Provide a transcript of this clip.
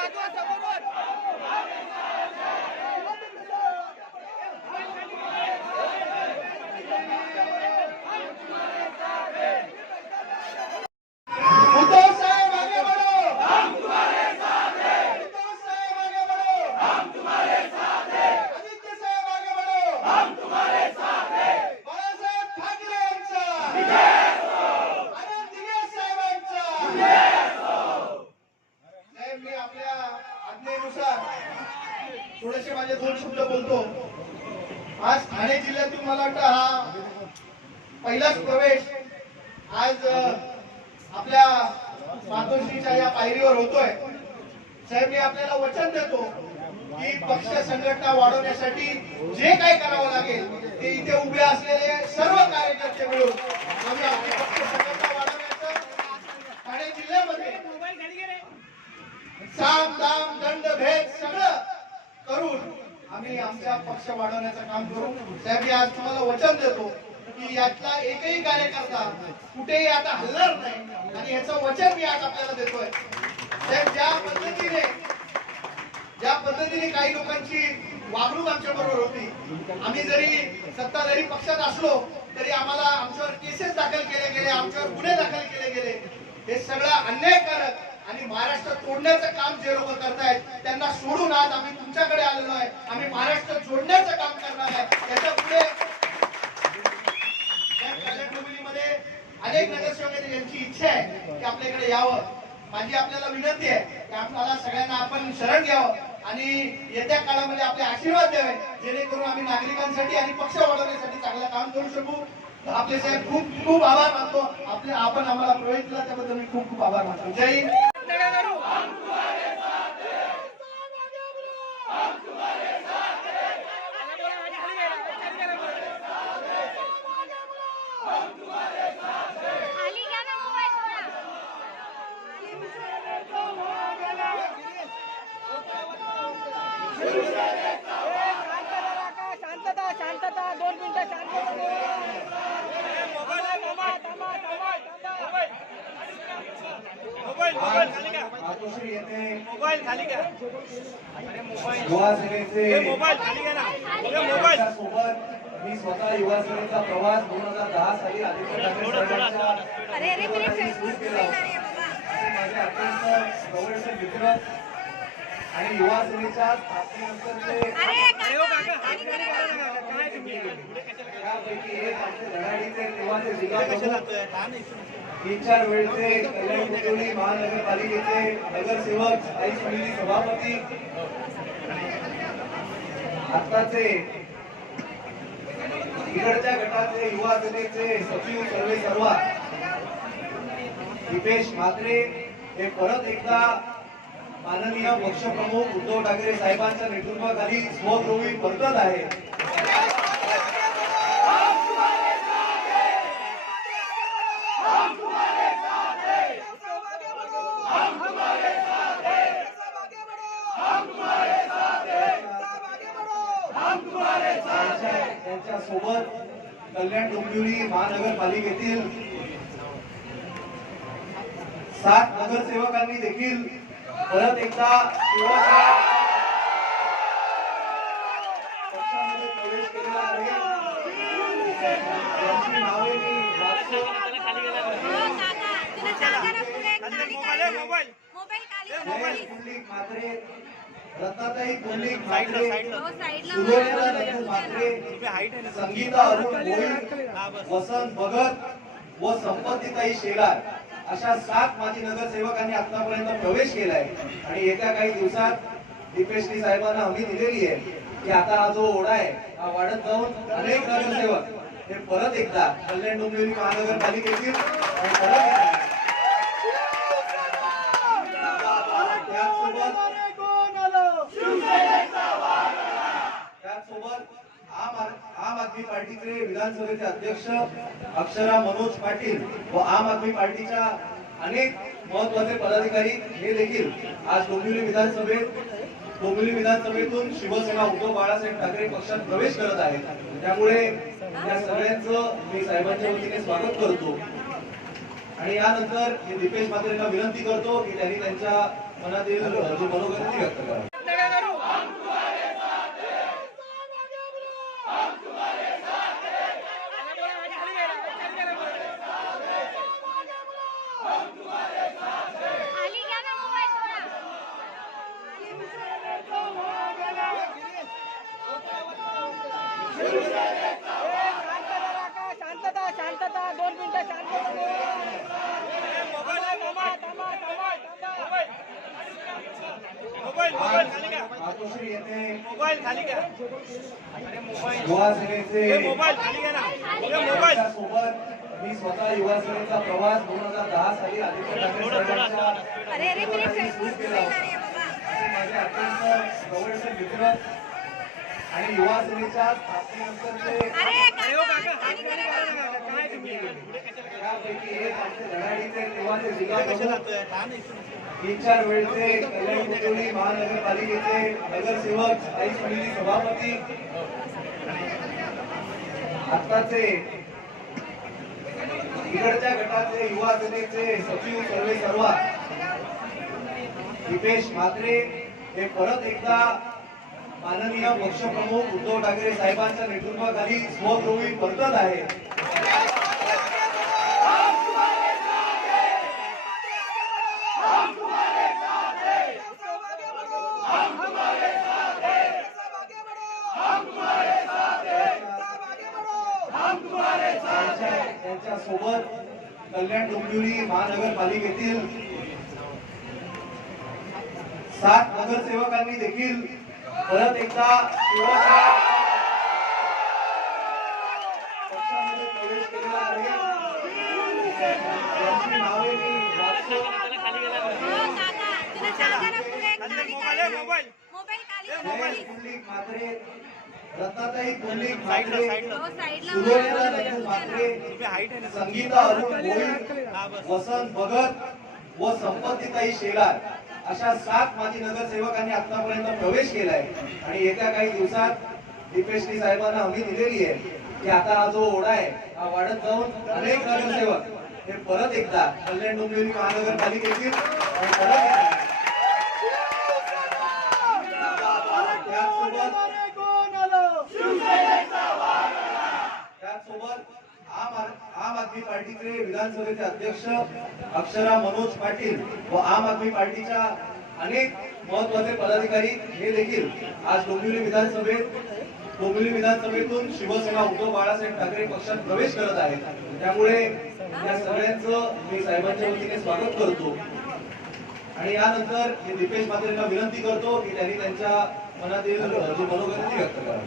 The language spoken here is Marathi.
Padoça, vamos! आज ठाणे जिल्ह्यातून मला वाटतं हा पहिलाच प्रवेश आज आपल्या मातोश्रीच्या या पायरीवर होतोय. साहेब मी आपल्याला वचन देतो की पक्ष संघटना वाढवण्यासाठी जे काही करावं लागेल ते इथे उभे असलेले सर्व कार्यकर्ते मिळून आम्ही आपली पक्ष संघटना वाढवण्याचं ठाणे जिल्ह्यामध्ये साम दाम दंड भेद सगळं करून आम्ही आमचा पक्ष वाढवण्याचं काम करू साहेब मी आज तुम्हाला वचन देतो की यातला एकही कार्यकर्ता कुठेही आता हलणार नाही. आणि याचं वचन मी आज आपल्याला देतोय. साहेब ज्या पद्धतीने ज्या पद्धतीने काही लोकांची वागणूक आमच्या बरोबर होती आम्ही जरी सत्ताधारी पक्षात असलो तरी आम्हाला आमच्यावर केसेस दाखल केले गेले आमच्यावर गुन्हे दाखल केले गेले. हे सगळं अन्यायकारक आणि महाराष्ट्र तोडण्याचं काम जे लोक करतायत त्यांना सोडून आज आम्ही तुमच्याकडे आलेलो आहे. आम्ही महाराष्ट्र जोडण्याचं काम करणार आहे. त्याच्या पुढे या अनेक नगरसेवक यांची इच्छा आहे की आपल्याकडे यावं. माझी आपल्याला विनंती आहे की आपल्याला सगळ्यांना आपण शरण घ्यावं आणि येत्या काळामध्ये आपले आशीर्वाद द्यावे जेणेकरून आम्ही नागरिकांसाठी आणि पक्ष वाढवण्यासाठी चांगलं काम करू शकू. आपले साहेब खूप खूप आभार मानतो. आपले आपण आम्हाला प्रवेश दिला त्याबद्दल मी खूप खूप आभार मानतो. जय हिंद खाली घ्या ना मोबाईल थोडा. शांतता शांतता दोन मिनिटं शांतता मातोश्री येथे मोबाईल खाली घ्या. युवा सेनेचे मोबाईल खाली घ्या ना. मोबाईल. सोबत मी स्वतः युवा सेनेचा प्रवास दोन हजार दहा साली आदित्य ठाकरे साहेबांच्या अरे अरे मेरे नेतृत्वाखाली सुरू केला माझे अत्यंत जवळचे मित्र आणि युवा सेनेच्या स्थापनेनंतरचे अरे काका, त्यापैकी एक आमचे धडाडीचे तेव्हाचे जिल्हा तीन चार वेळचे कल्याण डोंबिवली महानगरपालिकेचे नगरसेवक स्थायी समिती सभापती. आताचे इकडच्या गटाचे युवा सेनेचे सचिव सर्वे सर्वा दिपेश म्हात्रे हे परत एकदा माननीय पक्षप्रमुख उद्धव ठाकरे साहेबांच्या नेतृत्वाखाली स्वगृही परतत आहेत. कल्याण डोंबिवली महानगरपालिकेतील सात नगरसेवकांनी देखील परत एकदा पक्षामध्ये प्रवेश केलेला आहे त्यांची नावे मी मोबाईल. मोबाईल. पुंडलिक म्हात्रे साईडला हो, सुलोचना संगीता अरुण वसंत भगत व संपत्तीताई शेलार अशा सात माजी नगरसेवकांनी आतापर्यंत प्रवेश केलाय. आणि येत्या काही दिवसात दीपेशनी साहेबांना हमी दिलेली आहे. की आता हा जो ओढा आहे हा वाढत जाऊन अनेक नगरसेवक हे परत एकदा कल्याण डोंबिवली महानगरपालिकेतील हे परत येणार. त्याचसोबत त्याचसोबत आम आद- आम आदमी पार्टीचे विधानसभेचे अध्यक्ष अक्षरा मनोज पाटील व आम आदमी पार्टीच्या अनेक महत्त्वाचे पदाधिकारी हे देखील आज डोंबिवली विधानसभेत डोंबिवली विधानसभेतून शिवसेना उद्धव बाळासाहेब ठाकरे पक्षात प्रवेश करत आहेत. त्यामुळे या सगळ्यांचं मी साहेबांच्या वतीने स्वागत करतो. आणि यानंतर मी दीपेश म्हात्रेंना विनंती करतो की त्यांनी त्यांच्या मनातील जो मनोगती व्यक्त करावी खाली घ्या ना मोबाईल थोडा. शांतता शांतता दोन मिनिटं युवा सेनेचे सोबत मी स्वतः युवा सेनेचा प्रवास दोन हजार दहा साली आदित्य ठाकरे अरे अरे केला माझे अत्यंत जवळचे मित्र आणि युवा सेनेच्या स्थापनेनंतरचे अरे अरे हो काका काका हात खाली करा नका. काय तुम्ही यापैकी एक आमचे धडाडीचे तेव्हाचे जिल्हा. तीन चार वेळचे कल्याण महानगरपालिकेचे नगरसेवक स्थायी समिती सभापती. आताचे इकडच्या गटाचे युवा सेनेचे सचिव सर्वे सर्वा दीपेश म्हात्रे हे परत एकदा माननीय पक्षप्रमुख उद्धव ठाकरे साहेबांच्या नेतृत्वाखाली स्वगृही परतत आहे. त्यांच्यासोबत कल्याण डोंबिवली महानगरपालिकेतील सात नगरसेवकांनी देखील परत एकदा पक्षामध्ये प्रवेश केलेला आहे त्यांची नावे मी वाचतो हो. पुंडलिक म्हात्रे रत्नाताई पुंडलिक म्हात्रे सुलोचना म्हात्रे संगीता अरुण वसंत भगत व संपत्तीचाही शेलार अशा सात माजी नगरसेवकांनी आतापर्यंत प्रवेश केलाय. आणि येत्या काही दिवसात दीपेशनी साहेबांना हमी दिलेली आहे. की आता हा जो ओढा आहे हा वाढत जाऊन अनेक नगरसेवक हे परत एकदा कल्याण डोंबिवली महानगरपालिकेतील आणि परत एकदा त्याचसोबत त्याचसोबत आम आद- आम आदमी पार्टीचे विधानसभेचे अध्यक्ष अक्षरा मनोज पाटील व आम आदमी पार्टीच्या अनेक महत्त्वाचे पदाधिकारी हे देखील आज डोंबिवली विधानसभेत डोंबिवली विधानसभेतून शिवसेना उद्धव बाळासाहेब ठाकरे पक्षात प्रवेश करत आहेत. त्यामुळे या सगळ्यांचं मी साहेबांच्या वतीने स्वागत करतो. आणि यानंतर मी दीपेश म्हात्रेंना विनंती करतो की त्यांनी त्यांच्या मनातील जी मनोगती व्यक्त करावी.